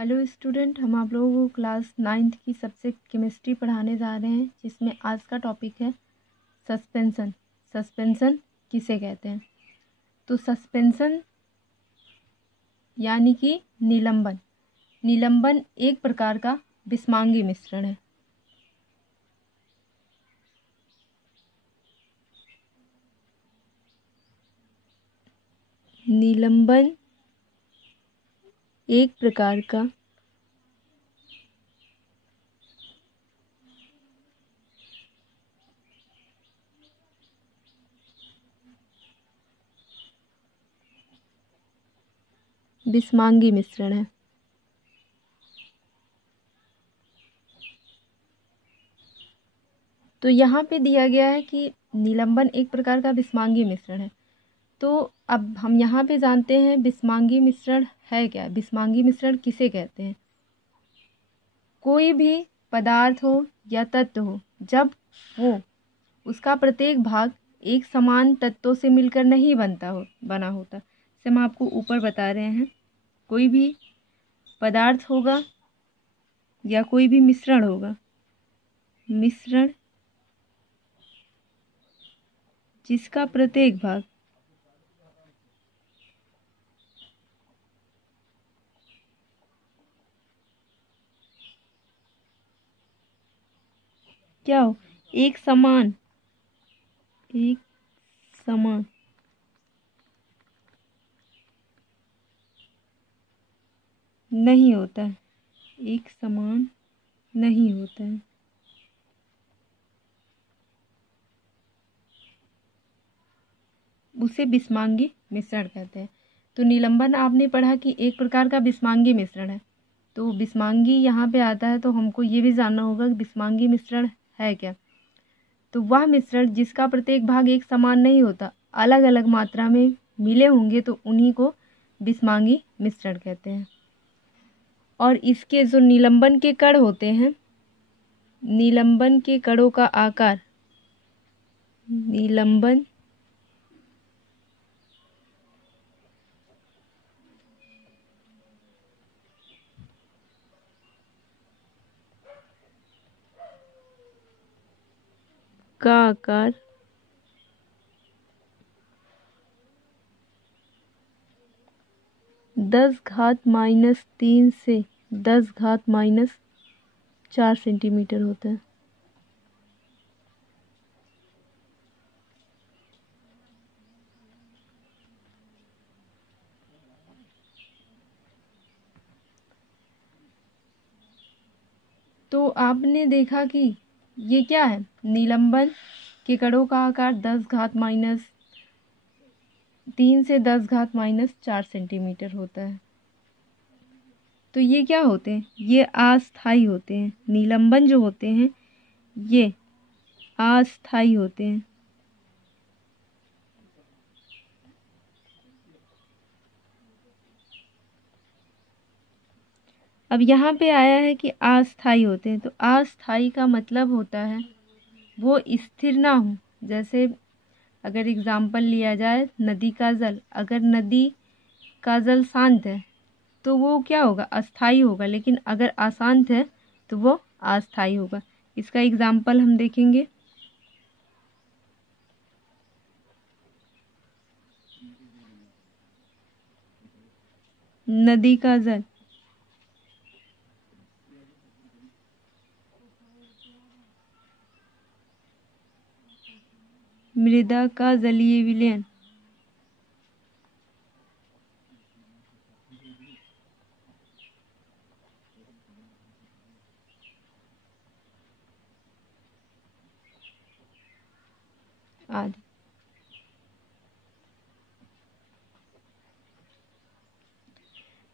Hello student, हम आप लोगों को क्लास 9th की सब्जेक्ट केमिस्ट्री पढ़ाने जा रहे हैं, जिसमें आज का टॉपिक है सस्पेंशन। सस्पेंशन किसे कहते हैं? तो सस्पेंशन यानी कि निलंबन। निलंबन एक प्रकार का विषमांगी मिश्रण है। निलंबन एक प्रकार का विषमांगी मिश्रण है। तो यहाँ पे दिया गया है कि निलंबन एक प्रकार का विषमांगी मिश्रण है। तो अब हम यहाँ पे जानते हैं विषमांगी मिश्रण है क्या। विषमांगी मिश्रण किसे कहते हैं? कोई भी पदार्थ हो या तत्व हो, जब वो उसका प्रत्येक भाग एक समान तत्वों से मिलकर नहीं बना होता। जैसे हम आपको ऊपर बता रहे हैं, कोई भी पदार्थ होगा या कोई भी मिश्रण होगा, मिश्रण जिसका प्रत्येक भाग क्या हो, एक समान नहीं होता है, एक समान नहीं होता है। उसे विषमांगी मिश्रण कहते हैं। तो निलंबन आपने पढ़ा कि एक प्रकार का विषमांगी मिश्रण है। तो विषमांगी यहाँ पे आता है, तो हमको ये भी जानना होगा कि विषमांगी मिश्रण है क्या। तो वह मिश्रण जिसका प्रत्येक भाग एक समान नहीं होता, अलग अलग मात्रा में मिले होंगे, तो उन्हीं को विषमांगी मिश्रण कहते हैं। और इसके जो निलंबन के कण होते हैं, निलंबन के कणों का आकार, निलंबन का आकार 10⁻³ से 10⁻⁴ सेंटीमीटर होता है। तो आपने देखा कि ये क्या है, निलंबन के कणों का आकार 10⁻³ से 10⁻⁴ सेंटीमीटर होता है। तो ये क्या होते हैं? ये अस्थायी होते हैं। निलंबन जो होते हैं ये अस्थायी होते हैं। अब यहाँ पे आया है कि अस्थायी होते हैं। तो अस्थायी का मतलब होता है वो स्थिर ना हो। जैसे अगर एग्जाम्पल लिया जाए नदी का जल, अगर नदी का जल शांत है तो वो क्या होगा, अस्थायी होगा। लेकिन अगर अशांत है तो वो अस्थायी होगा। इसका एग्जाम्पल हम देखेंगे। नदी का जल, मृदा का जलीय विलयन, आदि।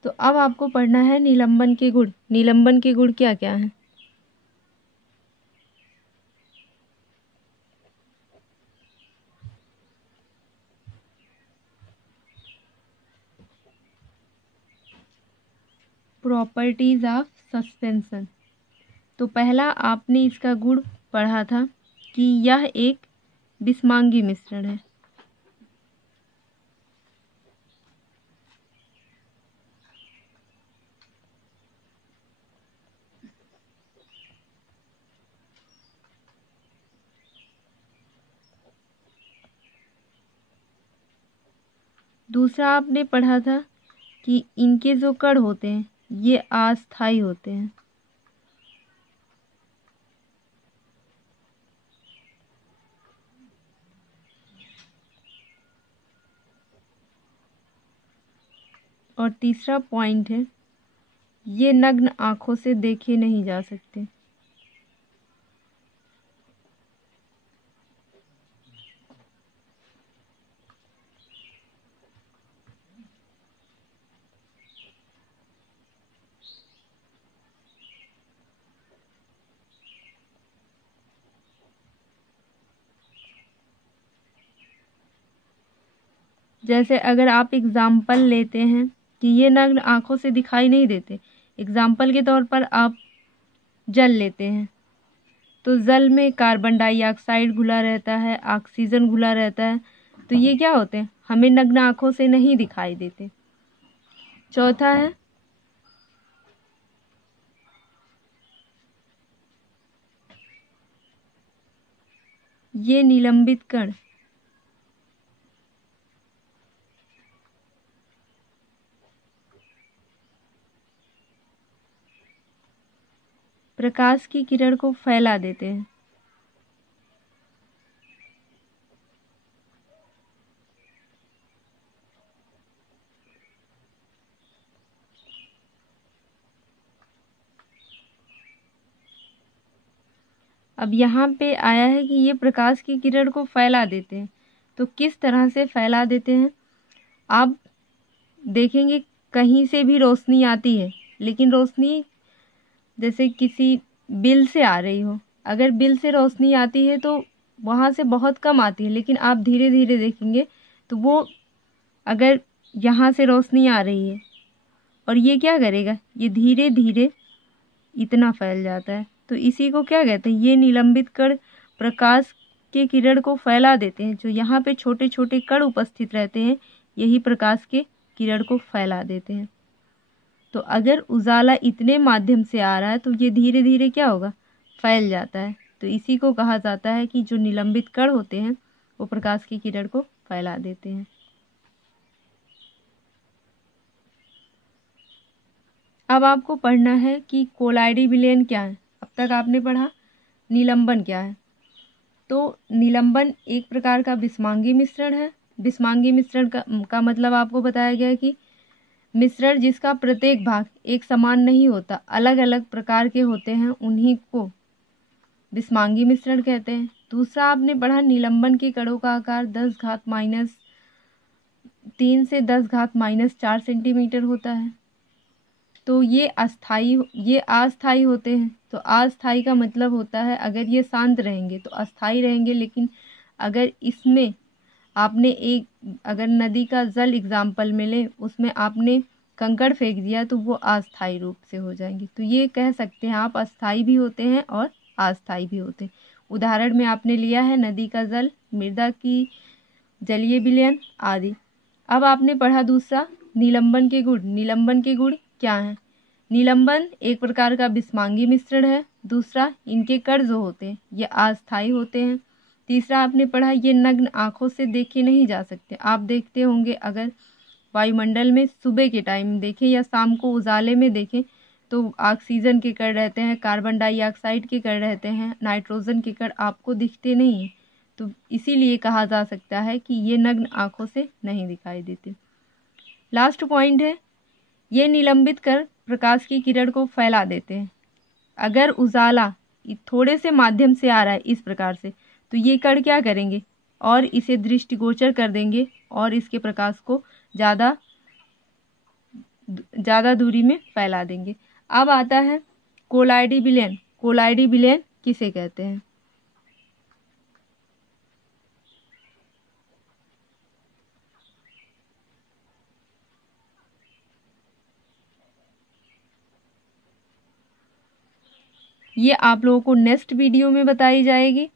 तो अब आपको पढ़ना है निलंबन के गुण। निलंबन के गुण क्या क्या हैं? Properties of suspension. तो पहला आपने इसका गुण पढ़ा था कि यह एक विषमांगी मिश्रण है। दूसरा आपने पढ़ा था कि इनके जो कण होते हैं ये अस्थायी होते हैं। और तीसरा पॉइंट है, ये नग्न आंखों से देखे नहीं जा सकते। जैसे अगर आप एग्जाम्पल लेते हैं कि ये नग्न आंखों से दिखाई नहीं देते, एग्जाम्पल के तौर पर आप जल लेते हैं, तो जल में कार्बन डाइऑक्साइड घुला रहता है, ऑक्सीजन घुला रहता है, तो ये क्या होते हैं, हमें नग्न आंखों से नहीं दिखाई देते। चौथा है ये निलंबित कण प्रकाश की किरण को फैला देते हैं। अब यहाँ पे आया है कि ये प्रकाश की किरण को फैला देते हैं, तो किस तरह से फैला देते हैं आप देखेंगे। कहीं से भी रोशनी आती है, लेकिन रोशनी जैसे किसी बिल से आ रही हो, अगर बिल से रोशनी आती है तो वहाँ से बहुत कम आती है, लेकिन आप धीरे धीरे देखेंगे तो वो अगर यहाँ से रोशनी आ रही है और ये क्या करेगा, ये धीरे धीरे इतना फैल जाता है, तो इसी को क्या कहते हैं, ये निलंबित कण प्रकाश के किरण को फैला देते हैं। जो यहाँ पे छोटे छोटे कण उपस्थित रहते हैं, यही प्रकाश के किरण को फैला देते हैं। तो अगर उजाला इतने माध्यम से आ रहा है तो ये धीरे धीरे क्या होगा, फैल जाता है। तो इसी को कहा जाता है कि जो निलंबित कण होते हैं वो प्रकाश की किरण को फैला देते हैं। अब आपको पढ़ना है कि कोलाइडी विलयन क्या है। अब तक आपने पढ़ा निलंबन क्या है। तो निलंबन एक प्रकार का विषमांगी मिश्रण है। विषमांगी मिश्रण का मतलब आपको बताया गया है कि मिश्रण जिसका प्रत्येक भाग एक समान नहीं होता, अलग अलग प्रकार के होते हैं, उन्हीं को विषमांगी मिश्रण कहते हैं। दूसरा आपने पढ़ा निलंबन के कणों का आकार 10⁻³ से 10⁻⁴ सेंटीमीटर होता है। तो ये अस्थाई होते हैं। तो अस्थाई का मतलब होता है अगर ये शांत रहेंगे तो अस्थाई रहेंगे, लेकिन अगर इसमें आपने अगर नदी का जल एग्जाम्पल में ले, उसमें आपने कंकड़ फेंक दिया तो वो अस्थाई रूप से हो जाएंगे। तो ये कह सकते हैं आप अस्थाई भी होते हैं और अस्थाई भी होते हैं। उदाहरण में आपने लिया है नदी का जल, मृदा की जलीय विलयन आदि। अब आपने पढ़ा दूसरा निलंबन के गुण। निलंबन के गुण क्या हैं। निलंबन एक प्रकार का विषमांगी मिश्रण है। दूसरा, इनके कण जो होते हैं ये अस्थाई होते हैं। तीसरा आपने पढ़ा ये नग्न आंखों से देखे नहीं जा सकते। आप देखते होंगे अगर वायुमंडल में सुबह के टाइम देखें या शाम को उजाले में देखें तो ऑक्सीजन के कण रहते हैं, कार्बन डाइऑक्साइड के कण रहते हैं, नाइट्रोजन के कण आपको दिखते नहीं हैं। तो इसीलिए कहा जा सकता है कि ये नग्न आंखों से नहीं दिखाई देते। लास्ट पॉइंट है ये निलंबित कर प्रकाश की किरण को फैला देते हैं। अगर उजाला थोड़े से माध्यम से आ रहा है इस प्रकार से, तो ये कण क्या करेंगे और इसे दृष्टिगोचर कर देंगे और इसके प्रकाश को ज़्यादा दूरी में फैला देंगे। अब आता है कोलाइडी विलयन। कोलाइडी विलयन किसे कहते हैं। ये आप लोगों को नेक्स्ट वीडियो में बताई जाएगी।